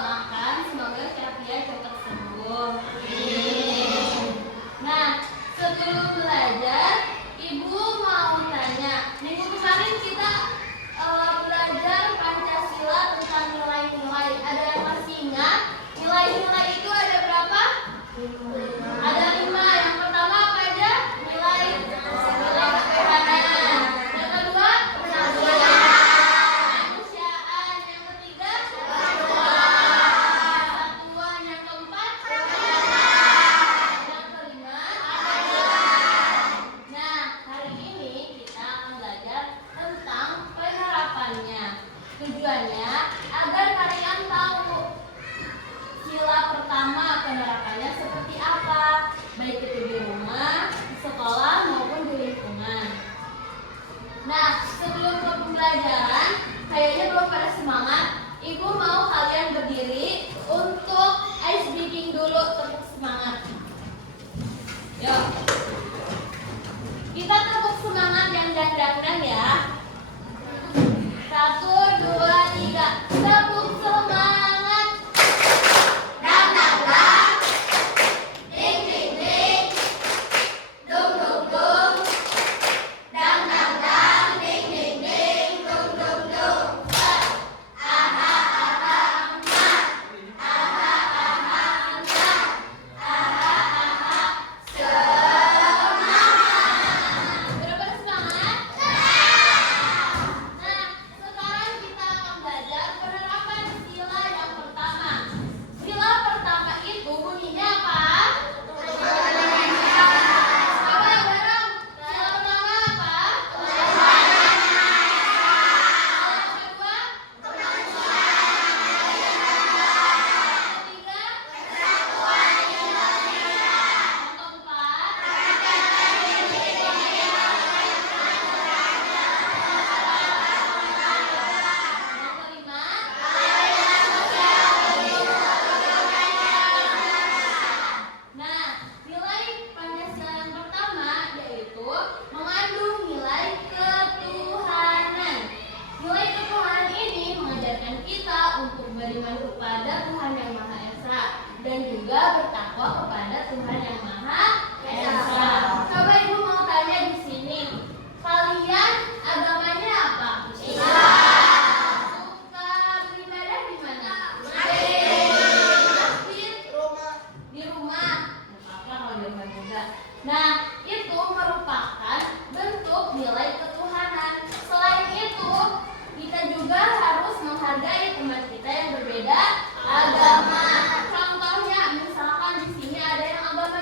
doakan semoga Syafia cepat sembuh. Nah, sebelum belajar, Ibu mau tanya. Minggu kemarin kita belajar Pancasila tentang nilai-nilai. Ada yang masih ingat? Nilai-nilai itu ada berapa? Ada 5. Yang pertama apa aja? Nilai ketuhanan. Yang kedua, kemanusiaan. Yang ketiga, kesatuan. Yang keempat, yang kelima, nah, hari ini kita akan belajar tentang penerapannya. Tujuannya agar kalian tahu sila pertama penerapannya seperti apa, baik itu di rumah, di sekolah maupun di lingkungan. Nah, sebelum ke pembelajaran, kayaknya belum pada semangat. Ibu mau kalian berdiri untuk ice breaking dulu, tepuk semangat. Yuk. Kita tepuk semangat yang dang-dang ya. 1, 2, 3. Tepuk semangat. Dang dang dang. Ding ding ding. Dung dung dung. Dang dang dang. Ding ding ding. Dung dung dung. Aha aha ma. Aha aha ma. Aha aha semangat. Berapa semangat? Nah, sekarang kita akan belajar penerapan sila yang pertama. Sila pertama itu bunyinya apa? Apa yang bareng? Sila pertama apa? Yang kedua? Ketiga? Yang keempat? Yang kelima? Nah, nilai Pancasila yang pertama yaitu mengandung nilai ketuhanan. Nilai ketuhanan ini mengajarkan kita untuk beriman kepada Tuhan Yang Maha Esa dan juga bertakwa kepada Tuhan Yang Maha Esa. Coba Ibu mau tanya di sini, kalian agamanya apa? Suka beribadah di mana? Di rumah. Nggak apa-apa kalau di rumah juga. Nah, itu merupakan bentuk nilai ketuhanan. Selain itu, kita juga harus menghargai teman kita yang berbeda agama. Contohnya, misalkan di sini ada yang agama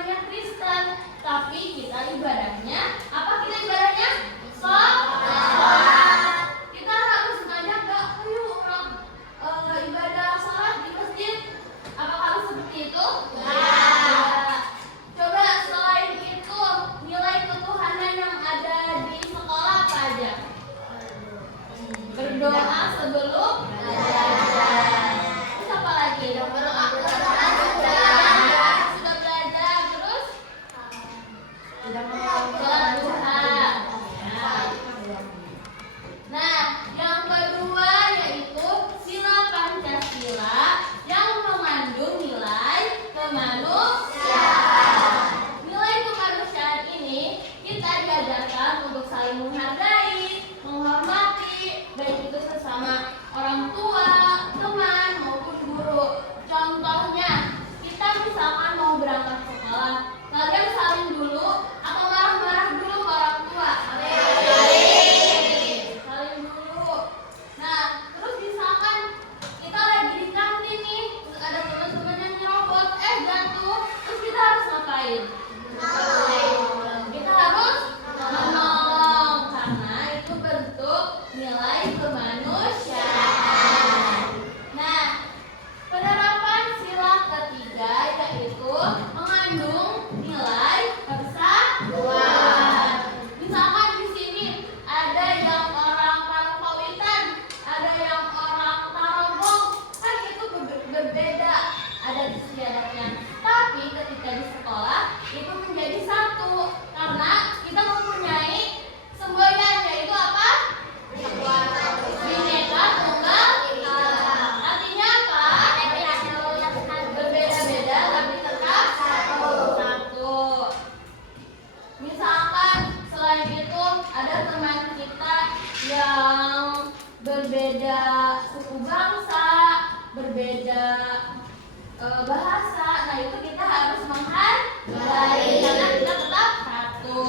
bahasa. Nah, itu kita harus menghargai karena kita tetap satu.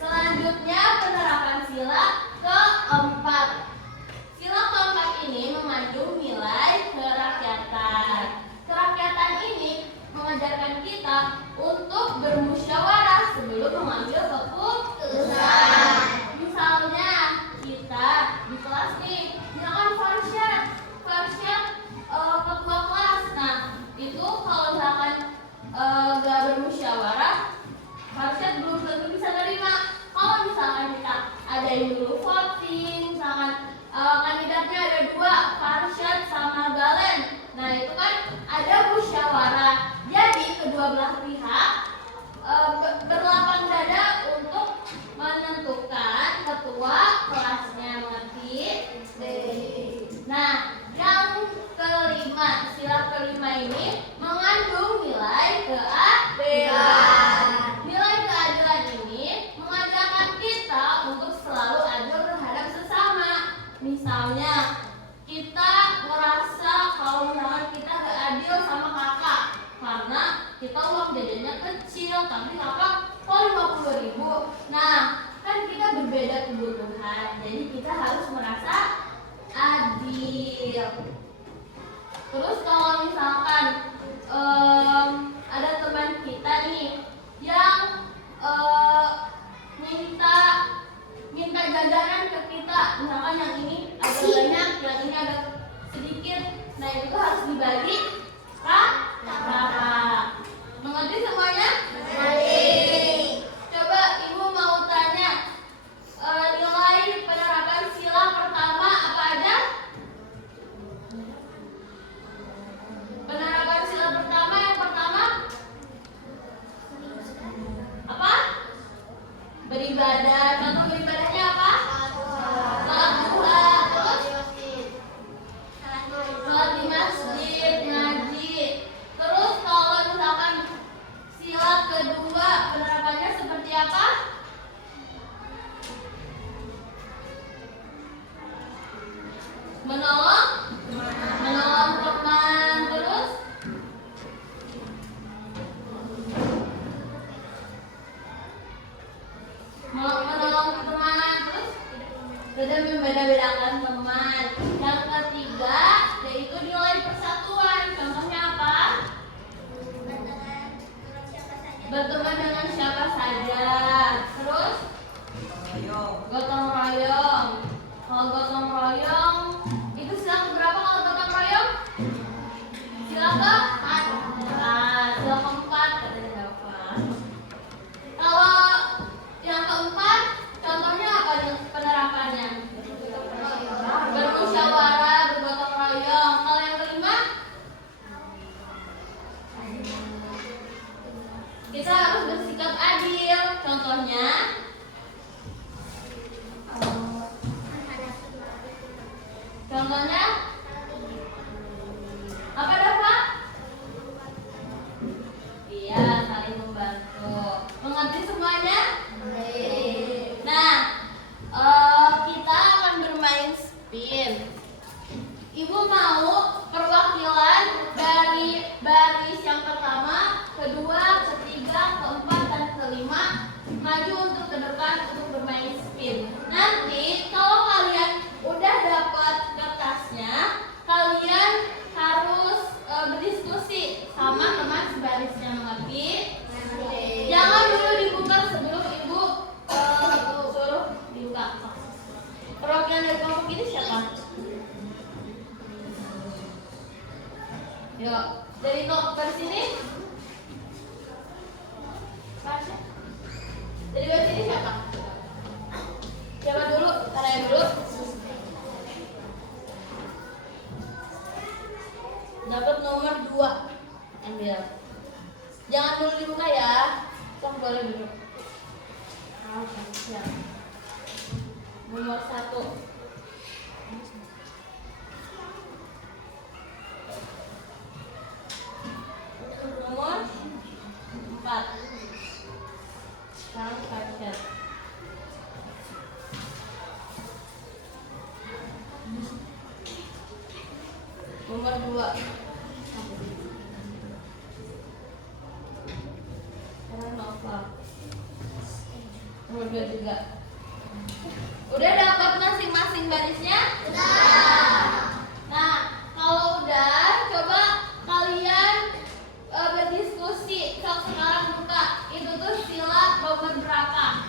Selanjutnya penerapan sila keempat. Sila keempat ini mengandung nilai kerakyatan. Kerakyatan ini mengajarkan kita untuk bermusyawarah sebelum mengambil keputusan. Misalnya kita di kelas nih, misalkan Farsyad ketua kelas. Nah, itu kalau misalkan gak bermusyawarah, Farsyad belum tentu bisa terima. Kalau misalkan kita adain dulu voting, misalkan kandidatnya ada dua, Farsyad sama Galen. Nah, itu kan ada musyawarah. Jadi kedua belah pihak berlapang dada untuk menentukan ketua kelasnya, mengerti? Nah, yang kelima, sila kelima ini mengandung nilai keadilan. Nilai keadilan ini mengajarkan kita untuk selalu adil terhadap sesama. Misalnya, kita merasa kalau misalkan kita gak adil sama kakak karena kita uang jajannya kecil, tapi kakak kok 50.000. Nah, kan kita berbeda kebutuhan, jadi kita harus merasa adil. Terus kalau misalkan ada teman kita nih yang minta jajanan ke kita, misalkan yang ini agak banyak, yang ini agak sedikit, nah itu harus dibagi rata. Mengerti semuanya? Coba ibu mau tanya nilai penerapan sila pertama apa aja? Penerapan sila pertama yang pertama apa? Beribadah. Contoh beribadahnya apa? Salat duha. Terus salat di masjid, ngaji. Terus kalau misalkan sila kedua penerapannya seperti apa? Menolong teman. Terus menolong teman. Terus tidak membeda-bedakan teman. Yang ketiga yaitu nilai persatuan. Contohnya apa? Berteman dengan siapa saja. Terus gotong royong. Kalau gotong royong itu sila keberapa kalau gotong royong? Sila keempat. Sila keempat katanya dapat. Kalau yang keempat, contohnya apa penerapannya? Bermusyawarah, bergotong royong. Kalau yang kelima, kita harus bersikap adil. Contohnya apa Dafa? Iya, saling membantu. Mengerti semuanya? Nah, kita akan bermain spin. Ibu mau perwakilan dari baris yang pertama, kedua, ketiga, keempat, dan kelima maju untuk ke depan untuk bermain spin. Nanti kalau kalian udah dapat kertasnya, kalian harus berdiskusi sama teman sebarisnya, mengerti? Jangan dulu dibuka sebelum ibu suruh dibuka. Perwakilan dari kelompok ini siapa? Yuk, dari baris ini. Dari baris ini siapa? Siapa dulu? Kalian dulu. Dapat nomor 2. Ambil. Jangan dulu dibuka ya. Sok boleh dulu. Siap. Nomor 1. Nomor 4. Sekarang Farsyad. Nomor 2. Nomor 2 juga. Udah dapat masing-masing barisnya? Nah, kalau udah, coba kalian berdiskusi. Sekarang buka. Itu tuh sila nomor berapa?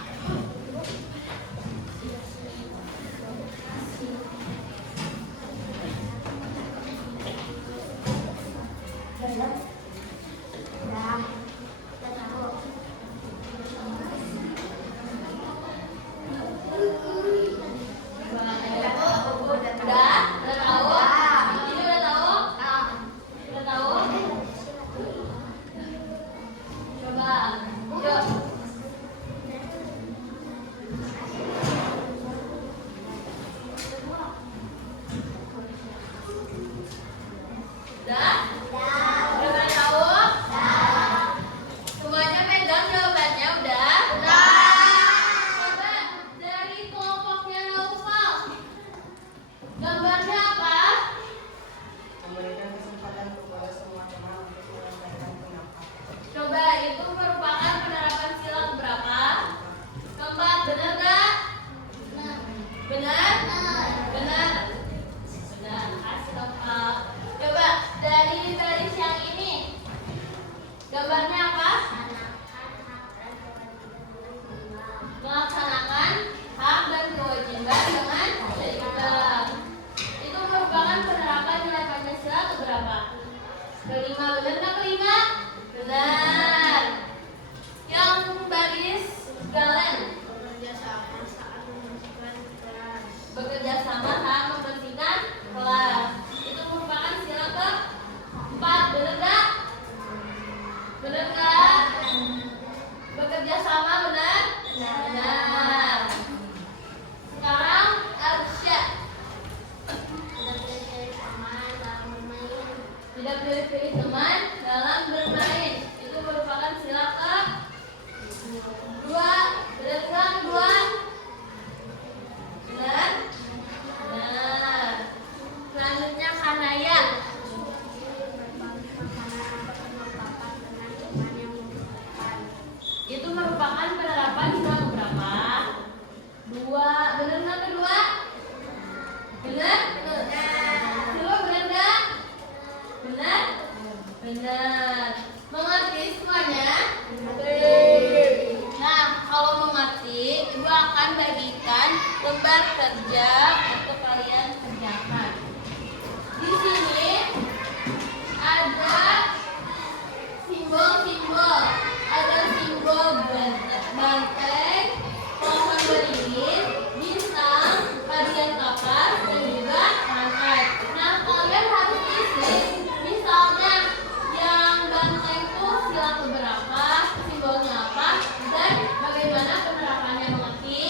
Melaksanakan hak dan kewajiban dengan seimbang. Itu merupakan penerapan nilai Pancasila keberapa? Kelima, benar nggak kelima? Benar. Yang baris galen. Bekerja sama saat membersihkan kelas. Itu merupakan sila keempat, benar nggak? Benar nggak? Bekerja sama, benar? Benar. Sekarang Arsya. Tidak pilih-pilih teman dalam bermain. Itu merupakan sila kedua. Benar nggak kedua? Benar? Benar. Selanjutnya Kanaya. Itu merupakan penerapan sila keberapa? Dua. Benar nggak kedua? Benar? Sila benar nggak? Benar? Benar. Mengerti semuanya? Nah, kalau mengerti, Ibu akan bagikan lembar kerja untuk kalian kerjakan. Di sini ada simbol-simbol. Ada simbol banteng, pohon beringin, bintang, varian kapas, dan juga rantai. Nah, kalian harus isi. Misalnya yang banteng itu sila keberapa, simbolnya apa, dan bagaimana penerapannya, mengerti?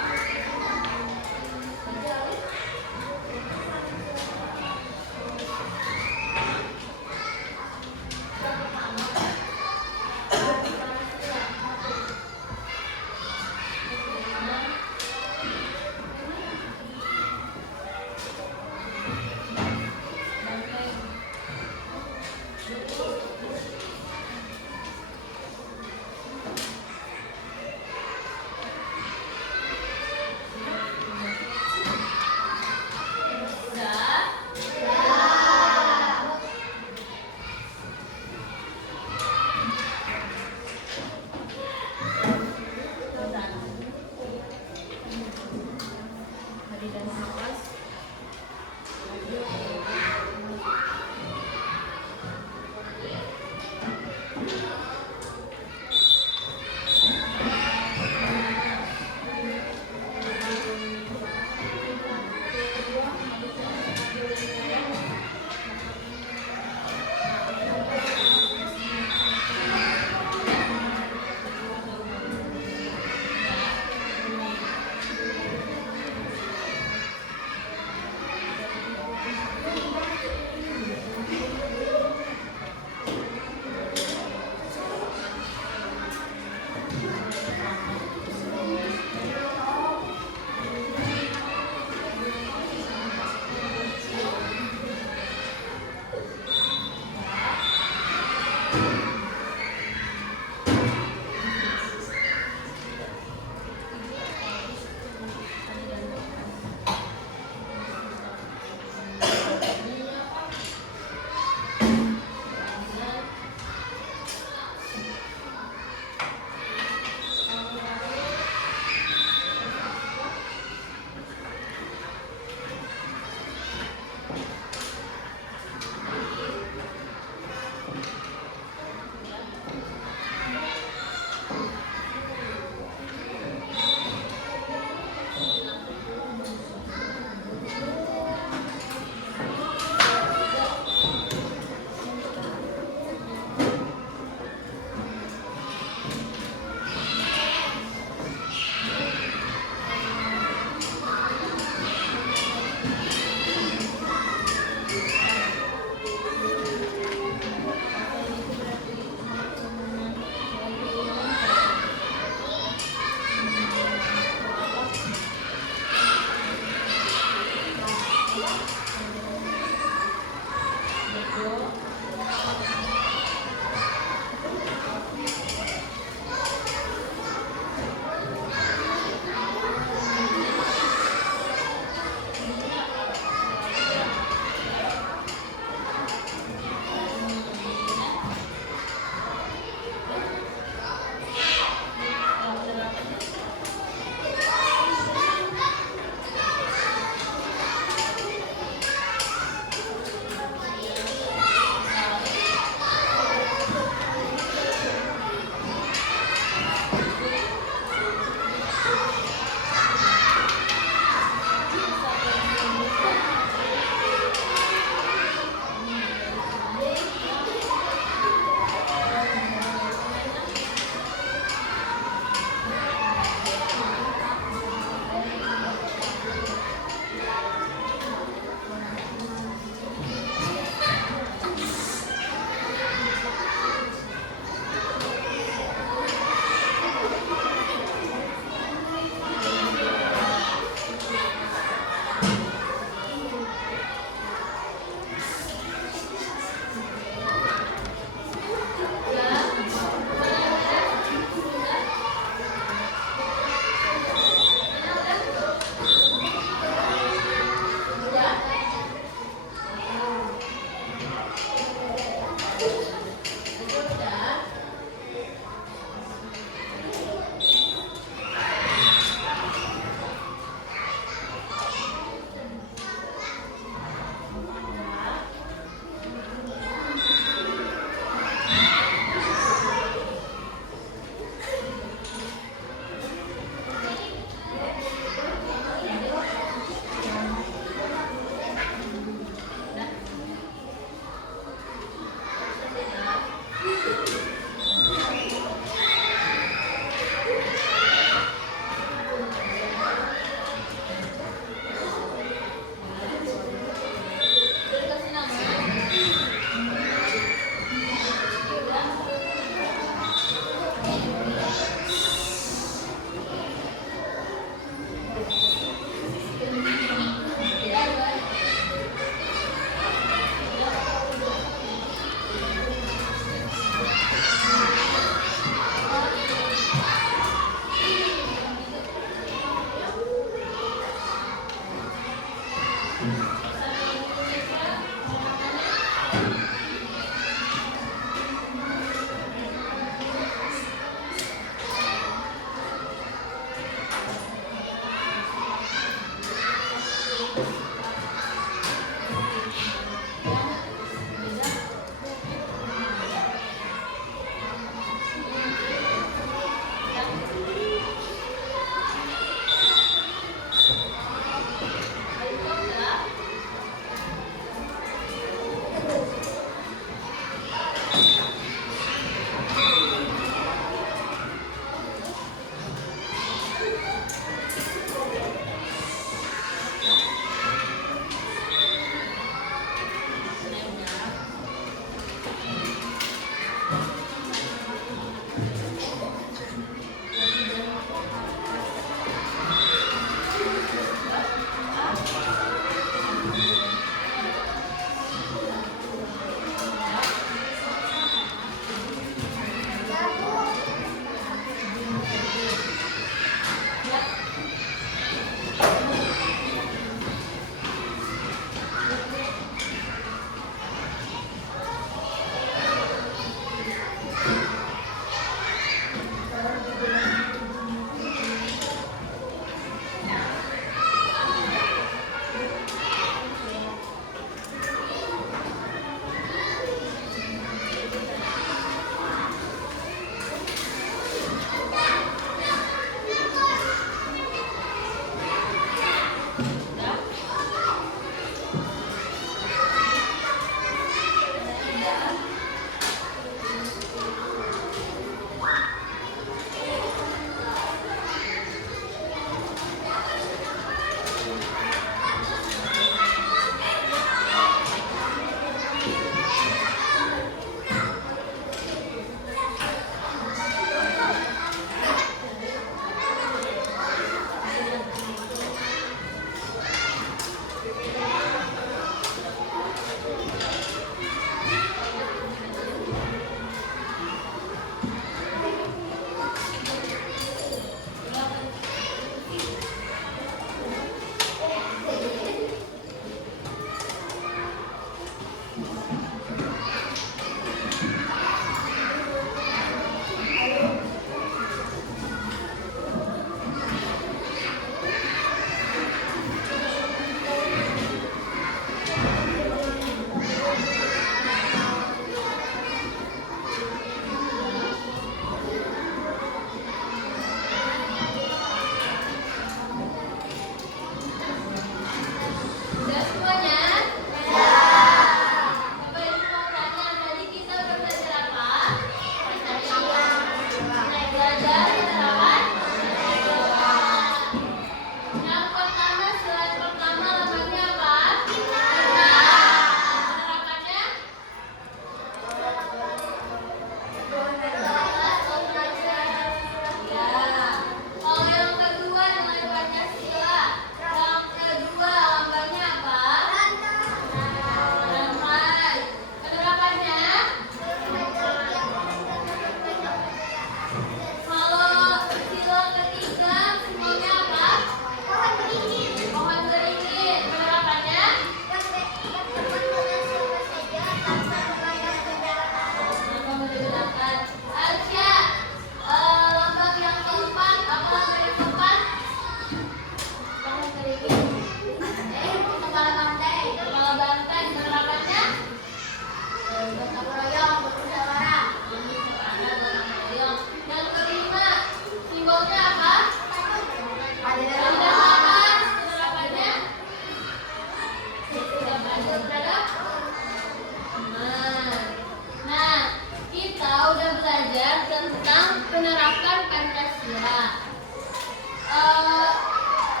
Eh,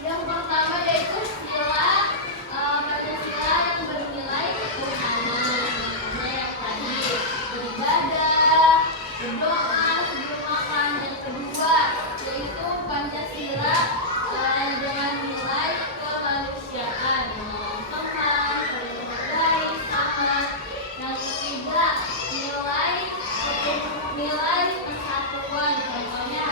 yang pertama yaitu sila Pancasila yang bernilai ketuhanan. Namanya yang tadi beribadah, berdoa sebelum makan. Yang kedua yaitu Pancasila dengan nilai kemanusiaan, menolong teman, saling menghargai, sama. Yang ketiga nilai persatuan, contohnya